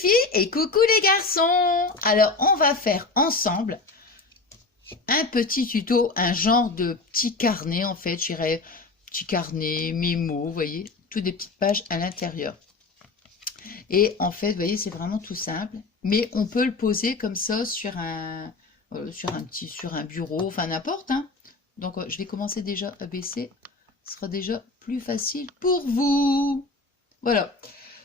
filles et coucou les garçons. Alors on va faire ensemble un petit tuto, un genre de petit carnet en fait, je dirais petit carnet, mémo, vous voyez, toutes des petites pages à l'intérieur. Et en fait, vous voyez, c'est vraiment tout simple, mais on peut le poser comme ça sur un bureau, enfin n'importe, hein. Donc je vais commencer déjà à baisser, ce sera déjà plus facile pour vous. Voilà.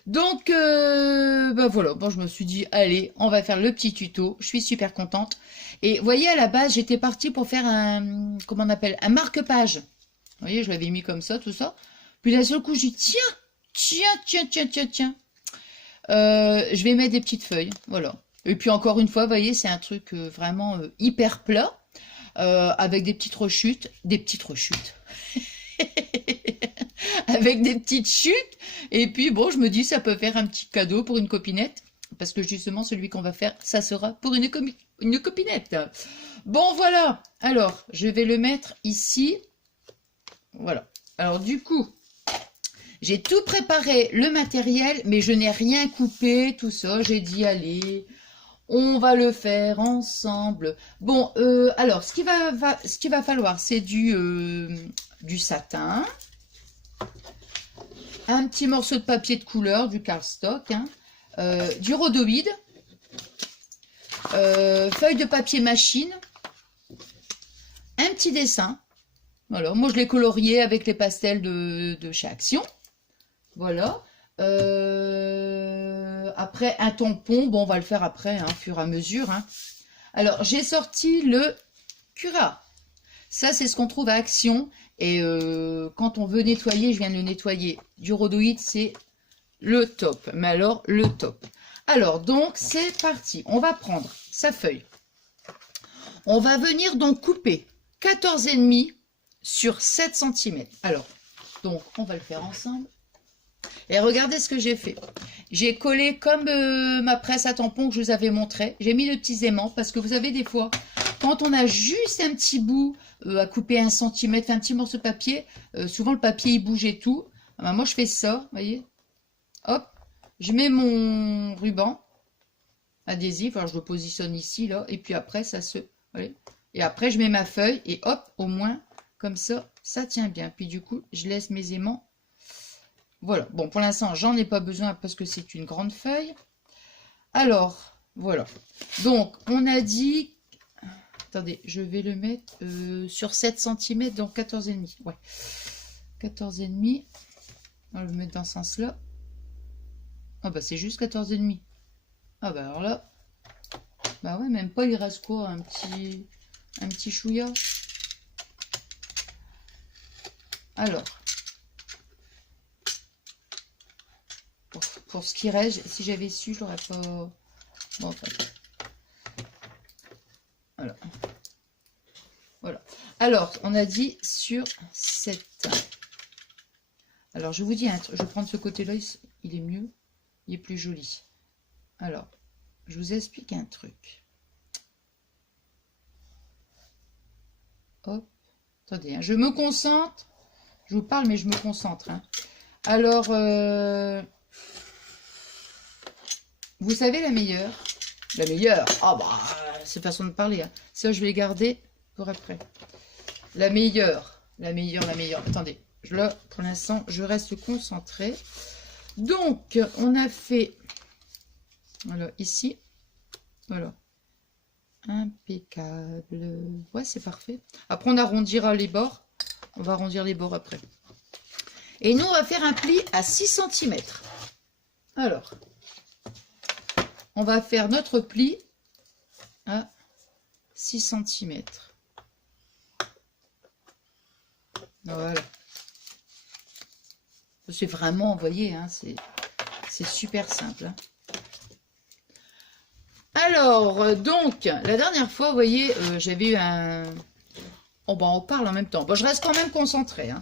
Donc, voilà, bon, je me suis dit, allez, on va faire le petit tuto. Je suis super contente. Et vous voyez, à la base, j'étais partie pour faire un, comment on appelle, un marque-page. Vous voyez, je l'avais mis comme ça, tout ça. Puis d'un seul coup, je dis, tiens. Je vais mettre des petites feuilles, voilà. Et puis encore une fois, vous voyez, c'est un truc vraiment hyper plat, avec des petites rechutes. Avec des petites chutes. Et puis bon, je me dis ça peut faire un petit cadeau pour une copinette, parce que justement celui qu'on va faire, ça sera pour une copinette. Bon voilà, alors je vais le mettre ici. Voilà. Alors du coup, j'ai tout préparé le matériel, mais je n'ai rien coupé, tout ça. J'ai dit allez, on va le faire ensemble. Bon, alors ce qu'il va falloir, c'est du satin. Un petit morceau de papier de couleur, du cardstock, hein, du rhodoïde, feuille de papier machine, un petit dessin. Voilà, moi je l'ai colorié avec les pastels de chez Action. Voilà. Après, un tampon, bon, on va le faire après, hein, au fur et à mesure. Hein. Alors, j'ai sorti le Cura. Ça, c'est ce qu'on trouve à Action. Et quand on veut nettoyer, je viens de le nettoyer. Du rhodoïde, c'est le top. Mais alors, le top. Alors, donc, c'est parti. On va prendre sa feuille. On va venir donc couper 14,5 sur 7 cm. Alors, donc, on va le faire ensemble. Et regardez ce que j'ai fait. J'ai collé comme ma presse à tampon que je vous avais montré. J'ai mis de petits aimants parce que vous avez des fois, quand on a juste un petit bout à couper 1 cm, un petit morceau de papier, souvent le papier il bouge et tout. Alors, moi je fais ça, vous voyez. Hop, je mets mon ruban adhésif, alors je le positionne ici, là, et puis après ça se... Voyez. Et après je mets ma feuille et hop, au moins, comme ça, ça tient bien. Puis du coup, je laisse mes aimants. Voilà, bon, pour l'instant, j'en ai pas besoin parce que c'est une grande feuille. Alors, voilà. Donc, on a dit... Attendez, je vais le mettre sur 7 cm, donc 14,5. Ouais, 14,5. On va le mettre dans ce sens-là. Ah bah, c'est juste 14,5. Ah bah, alors là... Bah ouais, même pas, il reste quoi? Un petit chouïa. Alors... Pour ce qui reste, si j'avais su, je l'aurais pas... Bon, enfin. Voilà. Voilà. Alors, on a dit sur 7. Alors, je vous dis un truc. Je vais prendre ce côté-là, il est mieux. Il est plus joli. Alors, je vous explique un truc. Hop. Attendez, hein, je me concentre. Je vous parle, mais je me concentre. Hein. Alors... vous savez la meilleure? La meilleure? Ah bah, c'est façon de parler. Hein. Ça, je vais les garder pour après. La meilleure. Attendez, là, pour l'instant, je reste concentrée. Donc, on a fait... Voilà, ici. Voilà. Impeccable. Ouais, c'est parfait. Après, on arrondira les bords. On va arrondir les bords après. Et nous, on va faire un pli à 6 cm. Alors... On va faire notre pli à 6 cm. Voilà. C'est vraiment, vous voyez, hein, c'est super simple. Hein. Alors, donc, la dernière fois, vous voyez, j'avais eu un... Oh, ben, on parle en même temps. Bon, je reste quand même concentrée. Hein.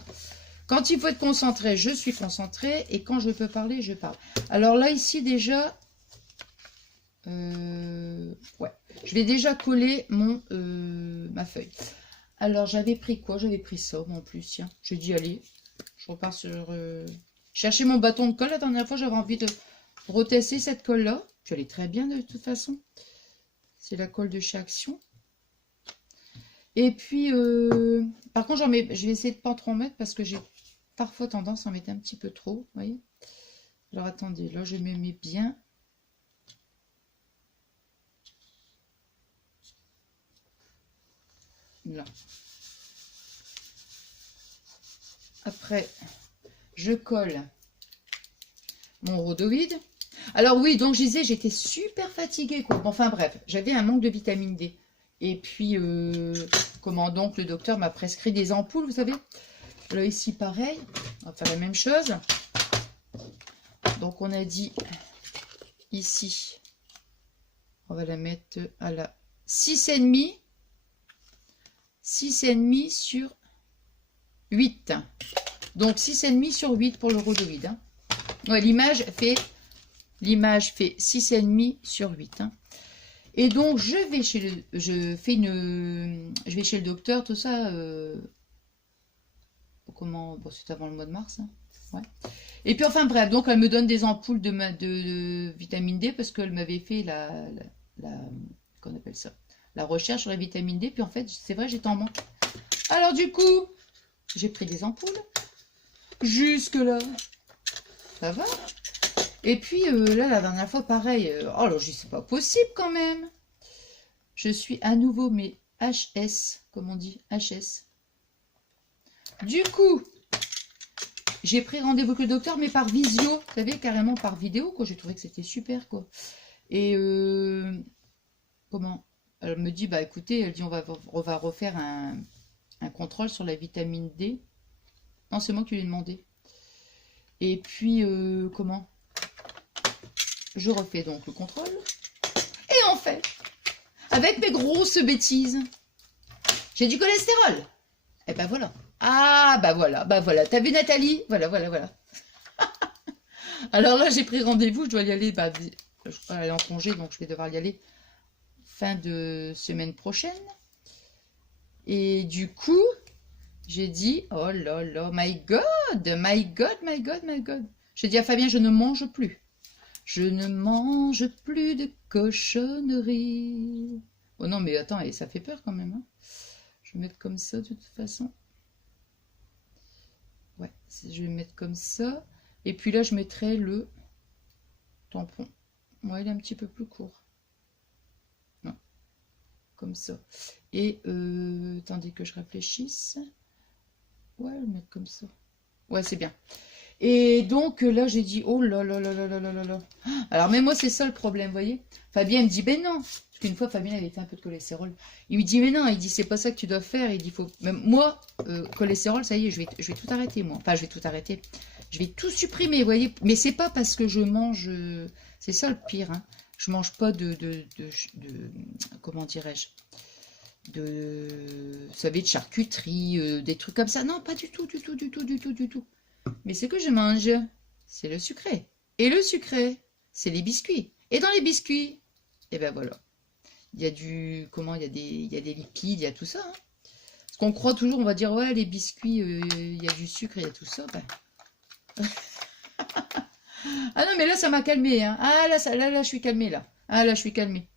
Quand il faut être concentré, je suis concentrée. Et quand je peux parler, je parle. Alors là, ici, déjà... ouais, je vais déjà coller ma feuille. Alors j'avais pris quoi? J'avais pris ça en plus, tiens. J'ai dit allez, je repars sur chercher mon bâton de colle. La dernière fois j'avais envie de retester cette colle là. Puis elle est très bien de toute façon. C'est la colle de chez Action. Et puis, par contre, je vais essayer de pas trop en mettre parce que j'ai parfois tendance à en mettre un petit peu trop. Vous voyez? Alors attendez, là je me mets bien. Là. Après, je colle mon rhodoïde. Alors oui, donc je disais, j'étais super fatiguée, quoi. Enfin bref, j'avais un manque de vitamine D. Et puis, comment donc, le docteur m'a prescrit des ampoules, vous savez. Là, ici, pareil, on va faire la même chose. Donc, on a dit, ici, on va la mettre à la 6,5. 6,5 sur 8. Donc, 6,5 sur 8 pour le rhodoïde. Hein. Ouais, l'image fait 6,5 sur 8. Hein. Et donc, je vais chez le docteur, tout ça. Comment? Bon, c'est avant le mois de mars. Hein. Ouais. Et puis, enfin, bref, donc, elle me donne des ampoules de vitamine D parce qu'elle m'avait fait qu'on appelle ça? La recherche sur la vitamine D. Puis, en fait, c'est vrai, j'étais en manque. Alors, du coup, j'ai pris des ampoules. Jusque-là, ça va. Et puis, là, la dernière fois, pareil. Oh là, je dis, c'est pas possible quand même. Je suis à nouveau, mais HS, comme on dit, HS. Du coup, j'ai pris rendez-vous avec le docteur, mais par visio. Vous savez, carrément par vidéo, quoi. J'ai trouvé que c'était super, quoi. Et, comment? Elle me dit, bah écoutez, elle dit, on va refaire un contrôle sur la vitamine D. Non, c'est moi qui lui ai demandé. Et puis, comment? Je refais donc le contrôle. Et en fait, avec mes grosses bêtises, j'ai du cholestérol. Et ben voilà. Ah, bah voilà, bah voilà. T'as vu Nathalie? Voilà, voilà, voilà. Alors là, j'ai pris rendez-vous. Je dois y aller. Bah, je dois aller en congé, donc je vais devoir y aller fin de semaine prochaine. Et du coup, j'ai dit, oh là là, my God, my God, my God, my God. J'ai dit à Fabien, je ne mange plus. Je ne mange plus de cochonneries. Oh non, mais attends, et ça fait peur quand même. Hein. Je vais mettre comme ça de toute façon. Ouais, je vais mettre comme ça. Et puis là, je mettrai le tampon. Ouais, il est un petit peu plus court. Non, comme ça. Et, attendez que je réfléchisse. Ouais, je vais le mettre comme ça. Ouais, c'est bien. Et donc là, j'ai dit, oh là là là là là là là là. Alors, mais moi, c'est ça le problème, vous voyez. Fabien me dit, ben non. Parce qu'une fois, Fabien avait fait un peu de cholestérol. Il lui dit, mais non, il dit, c'est pas ça que tu dois faire. Il dit, faut. Même moi, cholestérol, ça y est, je vais tout arrêter, moi. Enfin, je vais tout arrêter. Je vais tout supprimer, vous voyez. Mais c'est pas parce que je mange. C'est ça le pire, hein. Je mange pas comment dirais-je? Vous savez, de charcuterie, des trucs comme ça. Non, pas du tout, du tout, du tout, du tout, du tout. Mais ce que je mange, c'est le sucré. Et le sucré, c'est les biscuits. Et dans les biscuits, et ben voilà. Il y a comment, il y a des lipides, il y a tout ça. Hein. Parce qu'on croit toujours, on va dire, ouais, les biscuits, il y a du sucre, il y a tout ça. Ben. Ah non, mais là, ça m'a calmé. Hein. Ah là, là, je suis calmée, là. Ah là, je suis calmée.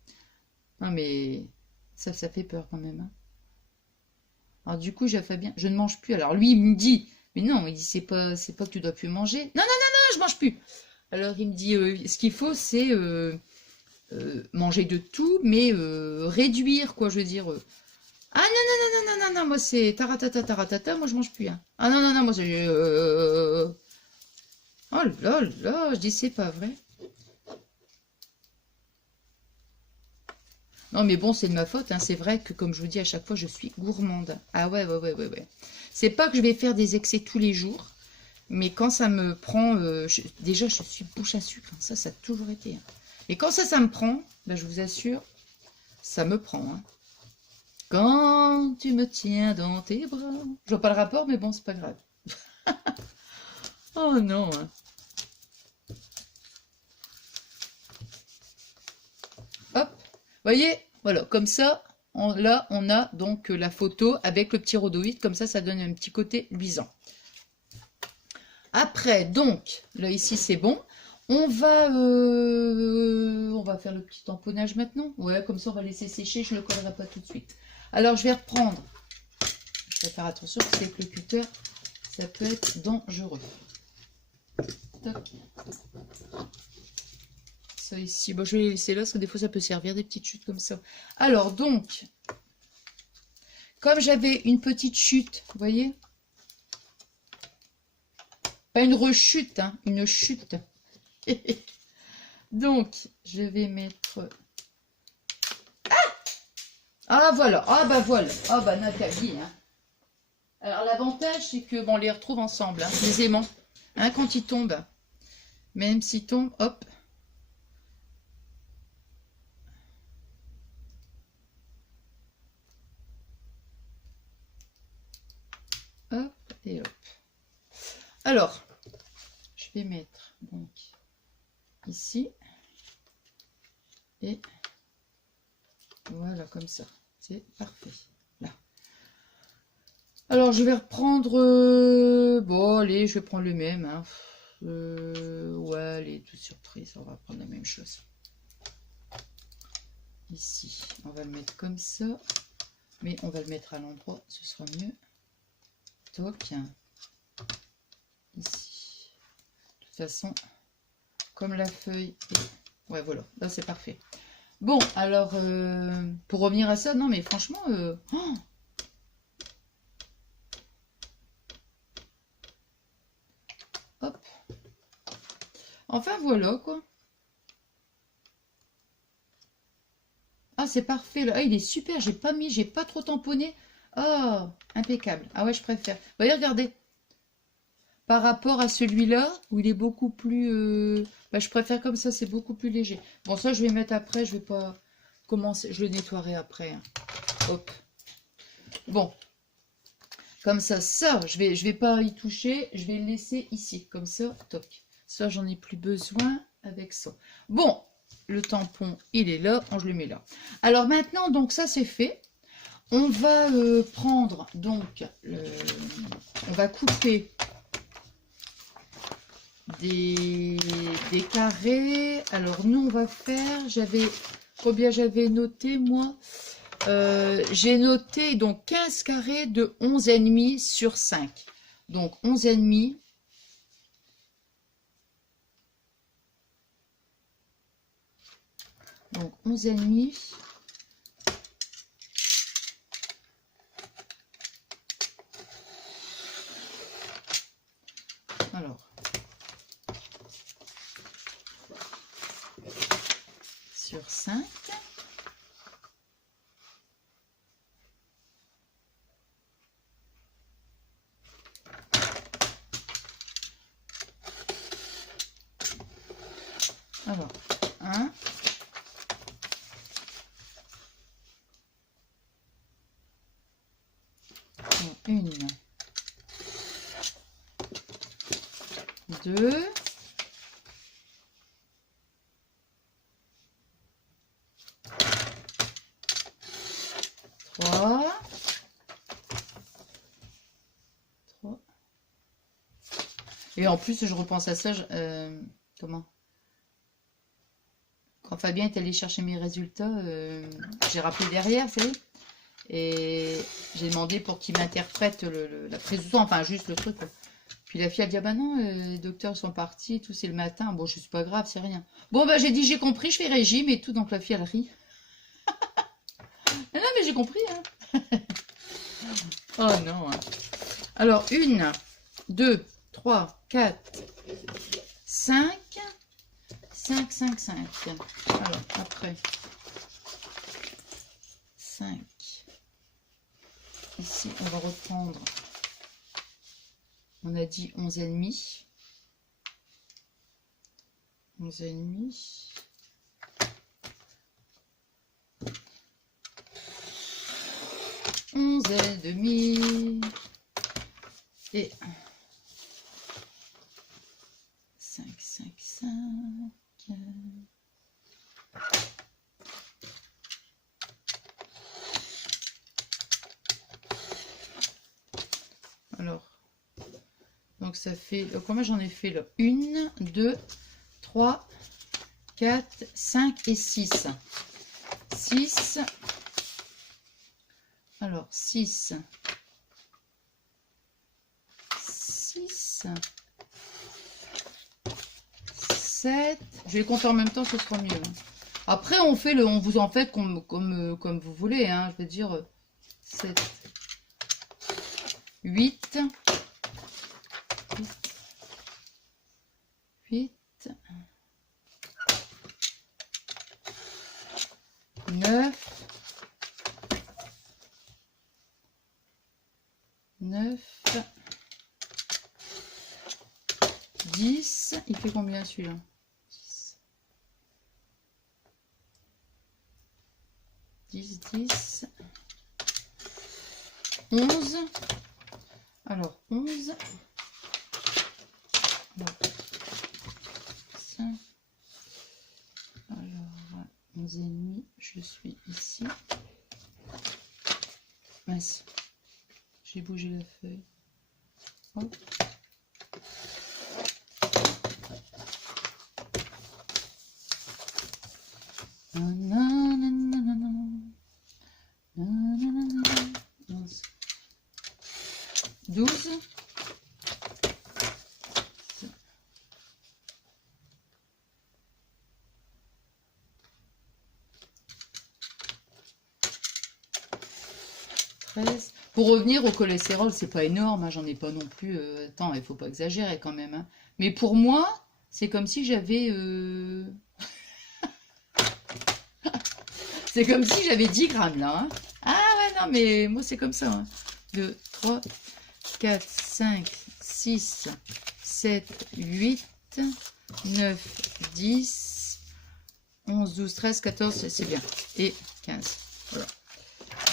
Non, mais ça fait peur quand même. Hein. Alors du coup, j'ai Fabien, je ne mange plus. Alors lui, il me dit... Mais non, il dit, c'est pas que tu dois plus manger. Non, non, non, non, je mange plus. Alors, il me dit, ce qu'il faut, c'est manger de tout, mais réduire, quoi, je veux dire. Ah, non, non, non, non, non, non, non, moi, c'est taratata, moi, je mange plus. Hein. Ah, non, non, non, moi, c'est... Oh là là, je dis, c'est pas vrai. Non, mais bon, c'est de ma faute. Hein. C'est vrai que, comme je vous dis à chaque fois, je suis gourmande. Ah ouais, ouais, ouais, ouais, ouais. C'est pas que je vais faire des excès tous les jours, mais quand ça me prend... déjà, je suis bouche à sucre. Hein. Ça a toujours été. Hein. Et quand ça me prend, ben, je vous assure, ça me prend. Hein. Quand tu me tiens dans tes bras... Je vois pas le rapport, mais bon, c'est pas grave. Oh non. Hein. Hop. Voyez, voilà, comme ça, là, on a donc la photo avec le petit rhodoïde. Comme ça donne un petit côté luisant. Après, donc, là, ici, c'est bon. On va va faire le petit tamponnage maintenant. Ouais, comme ça, on va laisser sécher. Je ne le collerai pas tout de suite. Alors, je vais reprendre. Je vais faire attention parce qu'avec le cutter, ça peut être dangereux. Toc. Ça ici, bon, je vais les laisser là parce que des fois, ça peut servir des petites chutes comme ça. Alors, donc, comme j'avais une petite chute, vous voyez, pas une rechute, hein, une chute. Donc, je vais mettre... Ah, voilà. Ah, bah voilà. Ah, bah Nathalie. Hein. Alors, l'avantage, c'est que, bon, on les retrouve ensemble, hein, les aimants. Hein, quand ils tombent. Même s'ils tombent, hop. Hop et hop. Alors, je vais mettre, donc, ici. Et voilà, comme ça. C'est parfait. Là. Alors, je vais reprendre... bon, allez, je vais prendre le même. Hein. Ouais, allez, toute surprise, on va prendre la même chose. Ici, on va le mettre comme ça. Mais on va le mettre à l'endroit, ce sera mieux. Toc. Ici. De toute façon, comme la feuille est... Ouais, voilà, là c'est parfait. Bon, alors, pour revenir à ça, non mais franchement... oh, hop. Enfin, voilà, quoi. Ah, c'est parfait, là. Ah, il est super, j'ai pas trop tamponné. Oh, impeccable. Ah ouais, je préfère. Vous voyez, regardez. Par rapport à celui-là, où il est beaucoup plus... bah, je préfère comme ça, c'est beaucoup plus léger. Bon, ça, je vais mettre après, je vais pas commencer, je le nettoierai après. Hein. Hop. Bon. Comme ça, je vais pas y toucher, je vais le laisser ici. Comme ça, toc. Ça, j'en ai plus besoin avec ça. Bon, le tampon, il est là, je le mets là. Alors maintenant, donc ça, c'est fait. On va prendre, donc, on va couper... des carrés. Alors nous on va faire, combien j'avais noté moi, j'ai noté donc 15 carrés de 11,5 sur 5, donc 11,5. Donc 11,5. Alors sur 5. Alors, 1. Une. 2. 3. Et en plus, je repense à ça, comment? Quand Fabien est allé chercher mes résultats, j'ai rappelé derrière, vous savez, et j'ai demandé pour qu'il m'interprète la prise de sang, enfin juste le truc. Quoi. Puis la fille a dit, ah bah non, les docteurs sont partis, tout c'est le matin, bon, c'est pas grave, c'est rien. Bon, bah j'ai dit, j'ai compris, je fais régime et tout, donc la fille, elle rit. Non, mais j'ai compris, hein. Oh non. Hein. Alors, 1, 2, 3, 4, 5. 5, 5, 5. Alors, après, 5. Ici, on va reprendre, on a dit 11,5. 11,5. 11,5. Et 5, 5, 5. Alors, donc ça fait, combien j'en ai fait là? 1, 2, 3, 4, 5 et 6. 6. Alors, 6. 6. 7. Je vais les compter en même temps, ce sera mieux. Après, on vous en faites comme vous voulez. Hein. Je veux dire, 7. 8. 8. 9. 9. 10. Il fait combien celui-là? 10. 10. 11. Alors, 11. Alors, 5. Alors, 11 et demi, je suis ici. Mince. J'ai bougé la feuille. Hop. Nanana. 12. 13. Pour revenir au cholestérol, c'est pas énorme, hein, j'en ai pas non plus. Attends, il faut pas exagérer quand même. Hein. Mais pour moi, c'est comme si j'avais... c'est comme si j'avais 10 grammes là. Hein. Ah ouais, non, mais moi c'est comme ça. Hein. 2, 3, 4, 5, 6, 7, 8, 9, 10, 11, 12, 13, 14, c'est bien. Et 15. Voilà.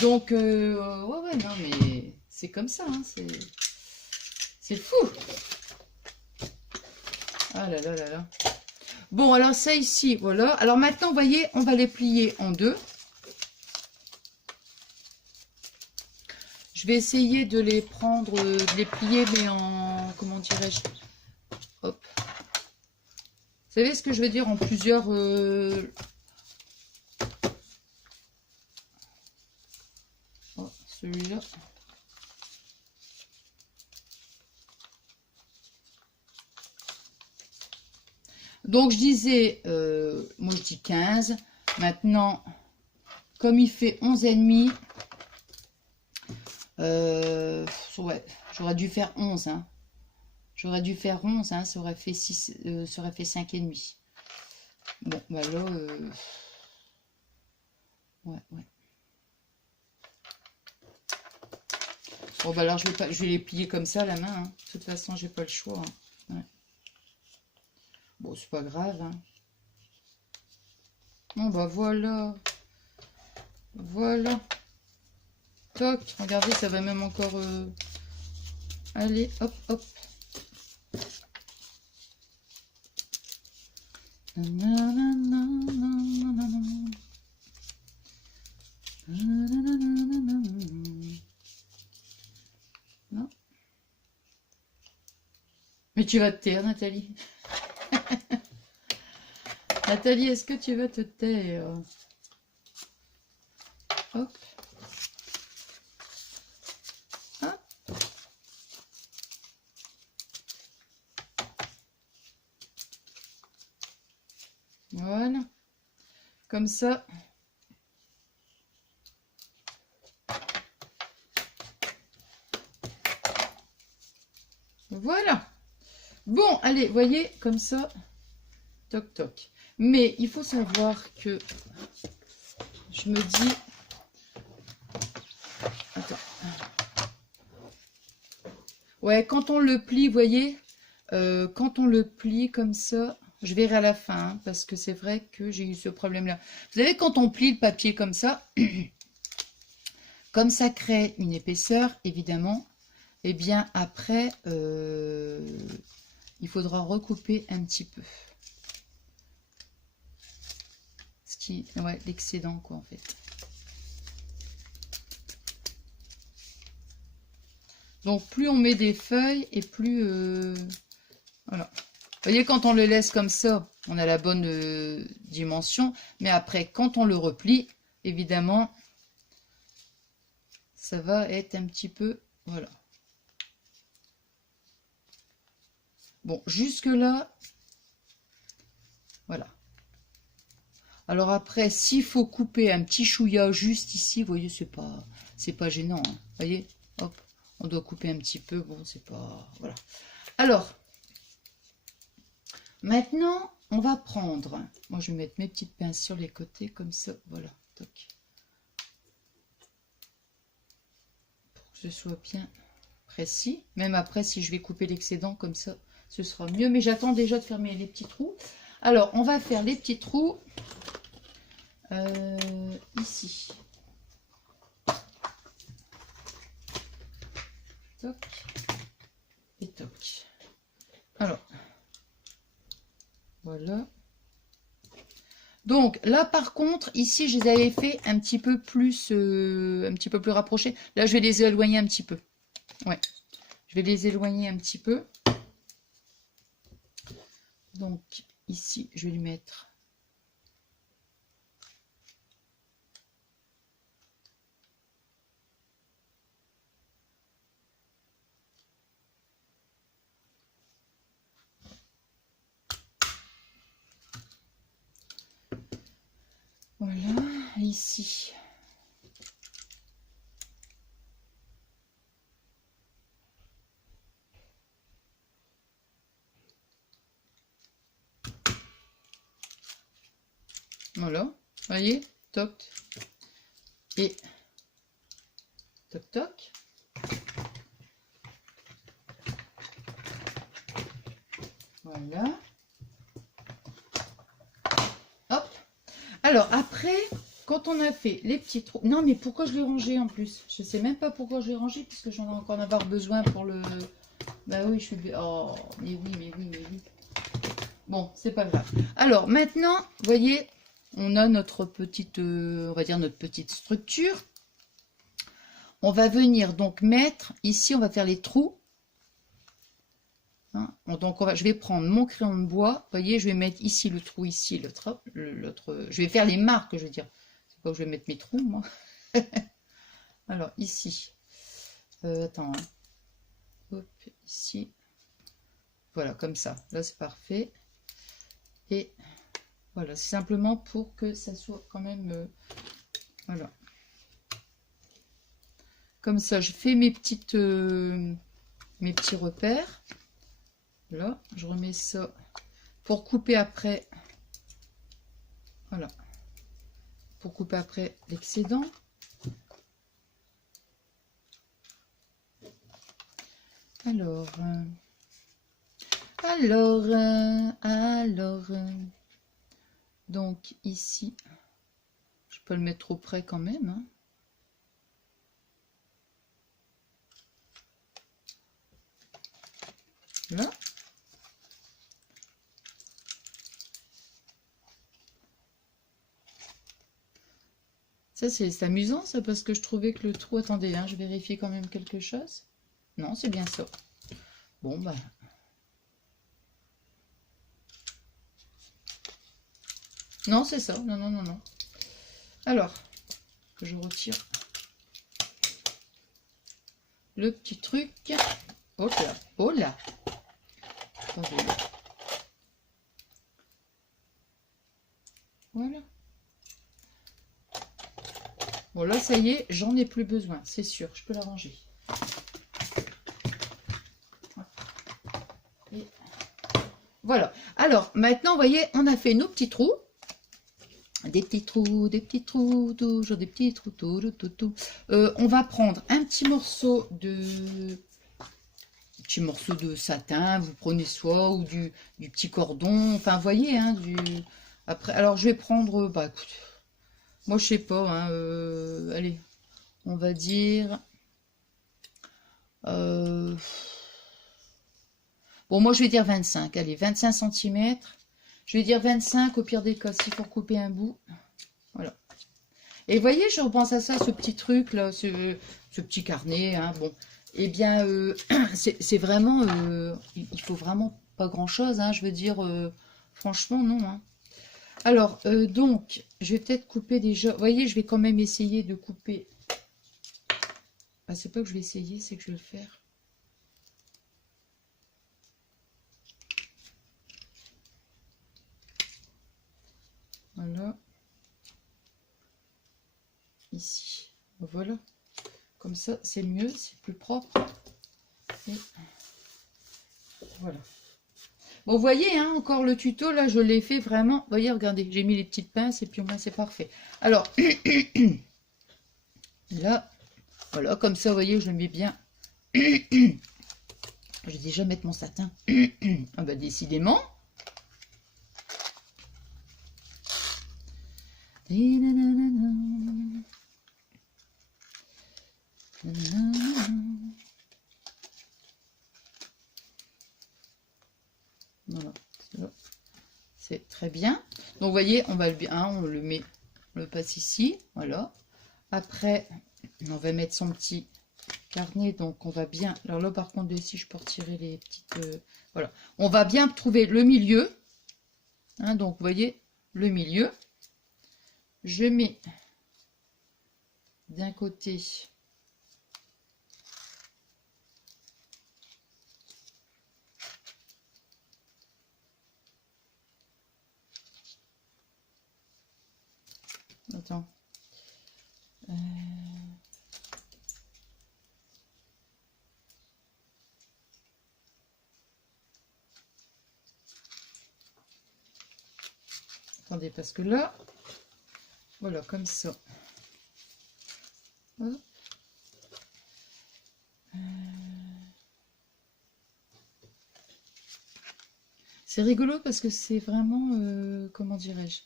Donc, ouais, non, mais c'est comme ça. Hein, c'est fou. Ah là là là là. Bon, alors ça ici, voilà. Alors maintenant, vous voyez, on va les plier en deux. Je vais essayer de les prendre, de les plier, mais en, comment dirais-je, hop. Vous savez ce que je veux dire, en plusieurs... Oh, celui-là. Donc, je disais, moi je dis 15. Maintenant, comme il fait 11,5, ouais, j'aurais dû faire 11. Hein. J'aurais dû faire 11, hein, ça aurait fait 6, ça aurait fait 5,5. Bon, bah là, ouais. Bon, bah alors je vais les plier comme ça à la main. Hein. De toute façon, j'ai pas le choix. Hein. Ouais. Bon, c'est pas grave. Hein. Bon, bah voilà. Voilà. Toc, regardez, ça va même encore... Allez, hop, hop. Non. Mais tu vas te taire, Nathalie. Nathalie, est-ce que tu vas te taire? Hop. Hop. Voilà. Comme ça. Voilà. Bon, allez, voyez, comme ça. Toc, toc. Mais il faut savoir que je me dis... Attends. Ouais, quand on le plie, voyez, quand on le plie comme ça, je verrai à la fin, hein, parce que c'est vrai que j'ai eu ce problème-là. Vous savez, quand on plie le papier comme ça, comme ça crée une épaisseur, évidemment, et bien après, il faudra recouper un petit peu. Ce qui, ouais, l'excédent, quoi, en fait. Donc, plus on met des feuilles et plus... voilà. Vous voyez, quand on les laisse comme ça, On a la bonne dimension. Mais après, quand on le replie, évidemment, ça va être un petit peu... Voilà. Bon, jusque-là, voilà. Alors après, s'il faut couper un petit chouïa juste ici, vous voyez, c'est pas gênant. Hein. Vous voyez, hop, on doit couper un petit peu. Bon, c'est pas... Voilà. Alors, maintenant, on va prendre... Moi, je vais mettre mes petites pinces sur les côtés, comme ça. Voilà, toc. Pour que ce soit bien précis. Même après, si je vais couper l'excédent, comme ça, ce sera mieux. Mais j'attends déjà de fermer les petits trous. Alors, on va faire les petits trous ici. Toc et toc. Alors, voilà. Donc, là, par contre, ici, je les avais fait un petit peu plus rapprochés. Là, je vais les éloigner un petit peu. Ouais, je vais les éloigner un petit peu. Donc, ici, je vais lui mettre... Voilà, ici. Voilà, voyez, toc. Et toc, toc. Voilà. Hop. Alors, après, quand on a fait les petits trous... Non, mais pourquoi je l'ai rangé en plus? Je ne sais même pas pourquoi je l'ai rangé, puisque j'en ai encore avoir besoin pour le... Bah oui, je suis... Oh, mais oui, mais oui, mais oui. Bon, c'est pas grave. Alors, maintenant, vous voyez, on a notre petite... on va dire notre petite structure. On va venir donc mettre... Ici, on va faire les trous. Hein, donc, je vais prendre mon crayon de bois. Vous voyez, je vais mettre ici le trou, ici l'autre. Je vais faire les marques, je veux dire. C'est pas où je vais mettre mes trous, moi. Alors, ici. Attends. Hein. Hop, ici. Voilà, comme ça. Là, c'est parfait. Et voilà, c'est simplement pour que ça soit quand même... voilà. Comme ça, je fais mes petits repères. Là, je remets ça pour couper après. Voilà. Pour couper après l'excédent. Alors, donc ici, je peux le mettre trop près quand même. Hein. Là. Ça, c'est amusant, ça, parce que je trouvais que le trou... Attendez, hein, je vérifie quand même quelque chose. Non, c'est bien ça. Bon, bah... Non, c'est ça. Non, non, non, non. Alors, je retire le petit truc. Oh là, oh là. Attendez. Voilà. Bon, là, ça y est, j'en ai plus besoin, c'est sûr. Je peux la ranger. Et voilà. Alors, maintenant, vous voyez, on a fait nos petits trous. Des petits trous, toujours des petits trous, tout. On va prendre un petit morceau de satin, vous prenez soit, ou du petit cordon, enfin, vous voyez, hein, après, alors, je vais prendre, bah, écoute, moi, je sais pas, hein, allez, on va dire, bon, moi, je vais dire 25, allez, 25 cm. Je vais dire 25, au pire des cas, s'il faut couper un bout. Voilà. Et vous voyez, je repense à ça, ce petit truc, là, ce petit carnet. Hein, bon, eh bien, c'est vraiment... il faut vraiment pas grand-chose. Hein, je veux dire, Franchement, non. Hein. Alors, donc, je vais peut-être couper déjà. Vous voyez, je vais quand même essayer de couper. Ah, c'est pas que je vais essayer, c'est que je vais le faire. Voilà. Ici. Voilà. Comme ça, c'est mieux, c'est plus propre. Et voilà. Bon, vous voyez, hein, encore le tuto, là, je l'ai fait vraiment. Vous voyez, regardez, j'ai mis les petites pinces et puis au moins, c'est parfait. Alors, là, voilà, comme ça, vous voyez, je le mets bien. Je vais déjà mettre mon satin. Ah bah, décidément. Voilà, c'est très bien. Donc, vous voyez, on va on le met, on le passe ici, voilà. Après, on va mettre son petit carnet, donc on va bien. Alors là, par contre, ici, je peux retirer les petites. Voilà, on va bien trouver le milieu. Hein, donc, vous voyez, le milieu. Je mets d'un côté. Attends. Attendez, parce que là, voilà, comme ça. C'est rigolo parce que c'est vraiment, comment dirais-je,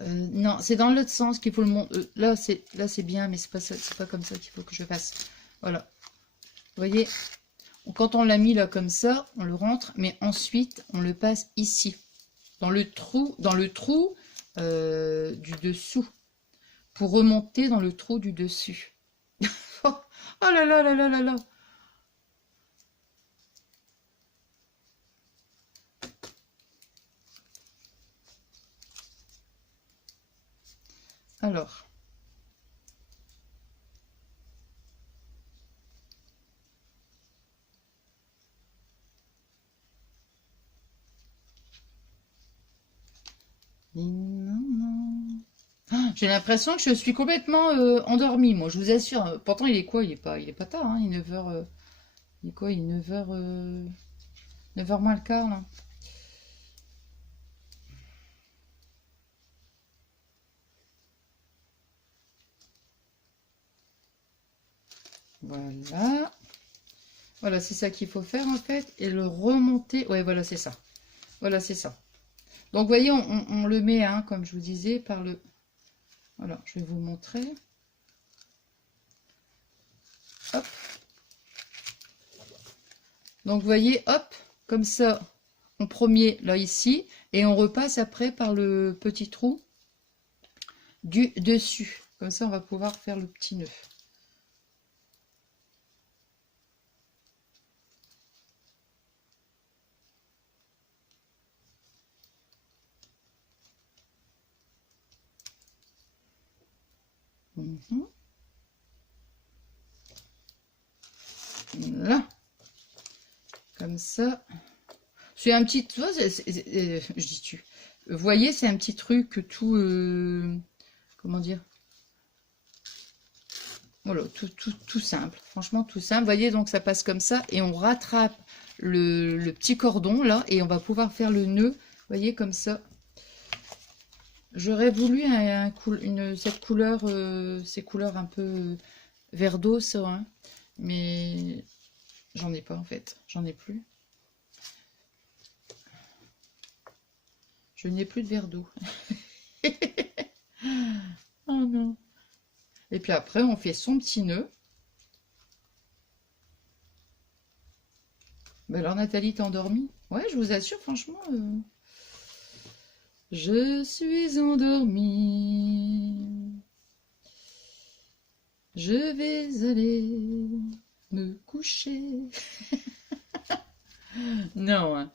non, c'est dans l'autre sens qu'il faut le montrer. Là, c'est bien, mais c'est pas comme ça qu'il faut que je fasse. Voilà. Vous voyez, quand on l'a mis là comme ça, on le rentre, mais ensuite on le passe ici, dans le trou du dessous, pour remonter dans le trou du dessus. Oh là là là là là là. Alors. J'ai l'impression que je suis complètement endormie, moi, je vous assure. Pourtant, il est quoi? Il est pas tard, hein, il est 9h. Il est quoi? Il est 9h, 9h moins le quart, là. Voilà. Voilà, c'est ça qu'il faut faire, en fait. Et le remonter. Ouais, voilà, c'est ça. Voilà, c'est ça. Donc, vous voyez, on le met, hein, comme je vous disais, par le... Voilà, je vais vous montrer. Hop. Donc, vous voyez, hop, comme ça, on premier, là, ici, et on repasse après par le petit trou du dessus. Comme ça, on va pouvoir faire le petit nœud. Là. Comme ça. C'est un petit... je dis tu. Vous voyez, c'est un petit truc tout... comment dire? Voilà, tout simple. Franchement, tout simple. Vous voyez, donc ça passe comme ça. Et on rattrape le petit cordon, là. Et on va pouvoir faire le nœud. Vous voyez, comme ça. J'aurais voulu cette couleur... ces couleurs un peu vert d'eau, ça. Hein. Mais j'en ai pas, en fait. J'en ai plus. Je n'ai plus de verre d'eau. Oh non. Et puis après, on fait son petit nœud. Ben alors, Nathalie, t'es endormie? Ouais, je vous assure, franchement. Je suis endormie. Je vais aller me coucher. Non, hein.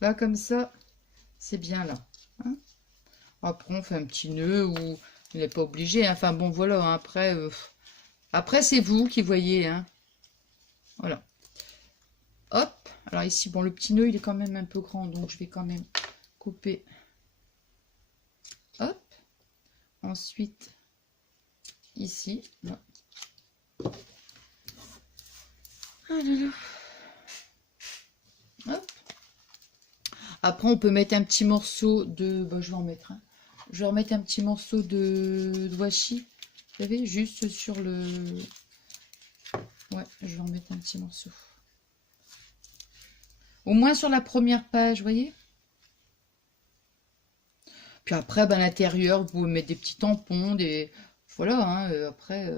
Là, comme ça, c'est bien là. Hein. Après, on fait un petit nœud ou il n'est pas obligé. Hein. Enfin, bon, voilà. Hein. Après c'est vous qui voyez. Hein. Voilà. Hop. Alors ici, bon, le petit nœud, il est quand même un peu grand. Donc, je vais quand même couper. Hop. Ensuite, ici. Là. Ah là là. Hop. Après, on peut mettre un petit morceau de... Bah, je vais en mettre un. Je vais remettre un petit morceau de washi. Vous savez, juste sur le... Ouais, je vais en mettre un petit morceau. Au moins sur la première page, vous voyez. Puis après, ben, à l'intérieur, vous pouvez mettre des petits tampons, des... Voilà, hein, après...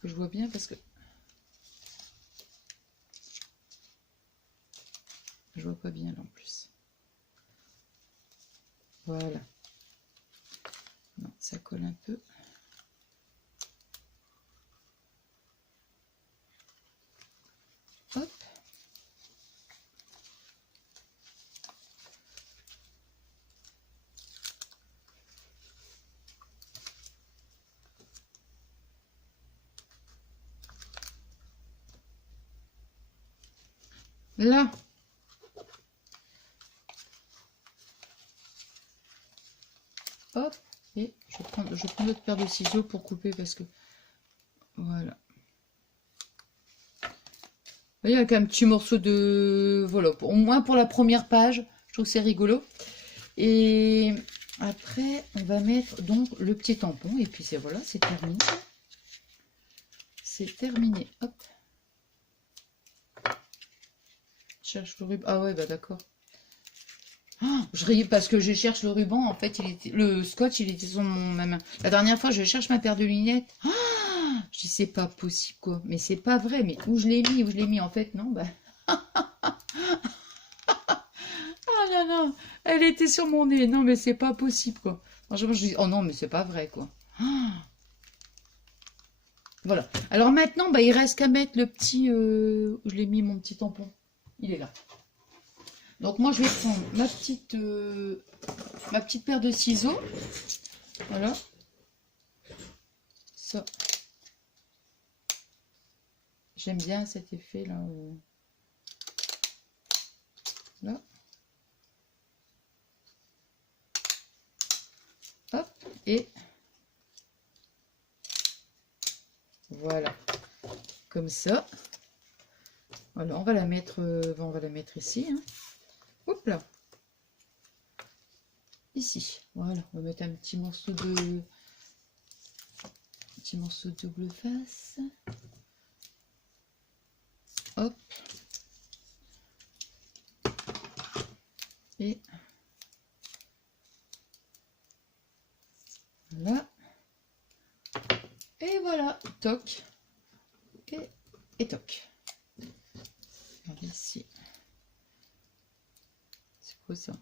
Que je vois bien parce que... Je vois pas bien là en plus. Voilà. Non, ça colle un peu. Hop. Là. Hop. Et je prends l'autre paire de ciseaux pour couper parce que... Voilà. Vous voyez, avec un petit morceau de... Voilà, au moins pour la première page. Je trouve que c'est rigolo. Et après, on va mettre donc le petit tampon. Et puis c'est voilà, c'est terminé. C'est terminé. Hop. Je cherche le ruban. Ah ouais, bah d'accord. Oh, je ris parce que je cherche le ruban. En fait, le scotch, il était sur ma main. La dernière fois, je cherche ma paire de lunettes. Oh, je dis, c'est pas possible, quoi. Mais c'est pas vrai. Mais où je l'ai mis? Où je l'ai mis? En fait, non, bah... Ah non, non. Elle était sur mon nez. Non, mais c'est pas possible, quoi. Franchement, je dis, oh non, mais c'est pas vrai, quoi. Oh. Voilà. Alors maintenant, bah, il reste qu'à mettre le petit... où je l'ai mis, mon petit tampon. Il est là. Donc moi, je vais prendre ma petite paire de ciseaux. Voilà. Ça. J'aime bien cet effet là. Là. Hop. Et voilà. Comme ça. Voilà, on va la mettre ici. Hein. Hop là. Ici. Voilà, on va mettre un petit morceau de double face. Hop. Et voilà. Et voilà. Toc. Et toc. Regardez ici. C'est quoi ça?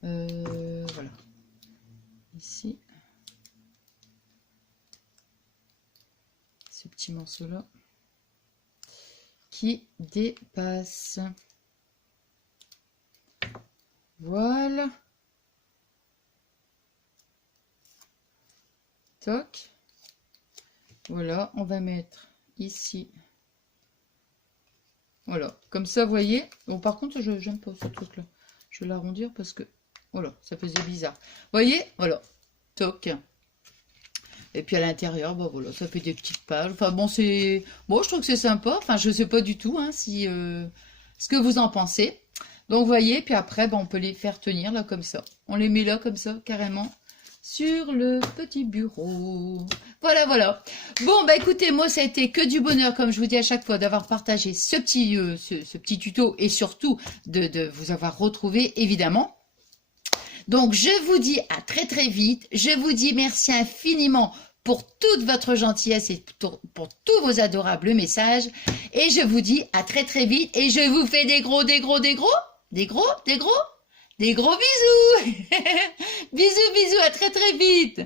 Voilà. Ici. Ce petit morceau là qui dépasse. Voilà. Toc. Voilà, on va mettre ici. Voilà, comme ça, vous voyez. Bon, par contre, je n'aime pas ce truc-là. Je vais l'arrondir parce que, voilà, ça faisait bizarre. Vous voyez, voilà, toc. Et puis à l'intérieur, bah voilà, ça fait des petites pages. Enfin bon, c'est, bon, je trouve que c'est sympa. Enfin, je sais pas du tout, hein, si ce que vous en pensez. Donc, vous voyez, puis après, bah, on peut les faire tenir là comme ça. On les met là comme ça, carrément, sur le petit bureau. Voilà, voilà. Bon, bah écoutez, moi, ça a été que du bonheur, comme je vous dis à chaque fois, d'avoir partagé ce petit tuto et surtout de vous avoir retrouvé, évidemment. Donc, je vous dis à très très vite. Je vous dis merci infiniment pour toute votre gentillesse et pour tous vos adorables messages. Et je vous dis à très très vite. Et je vous fais des gros Des gros, des gros bisous. Bisous, bisous, à très très vite.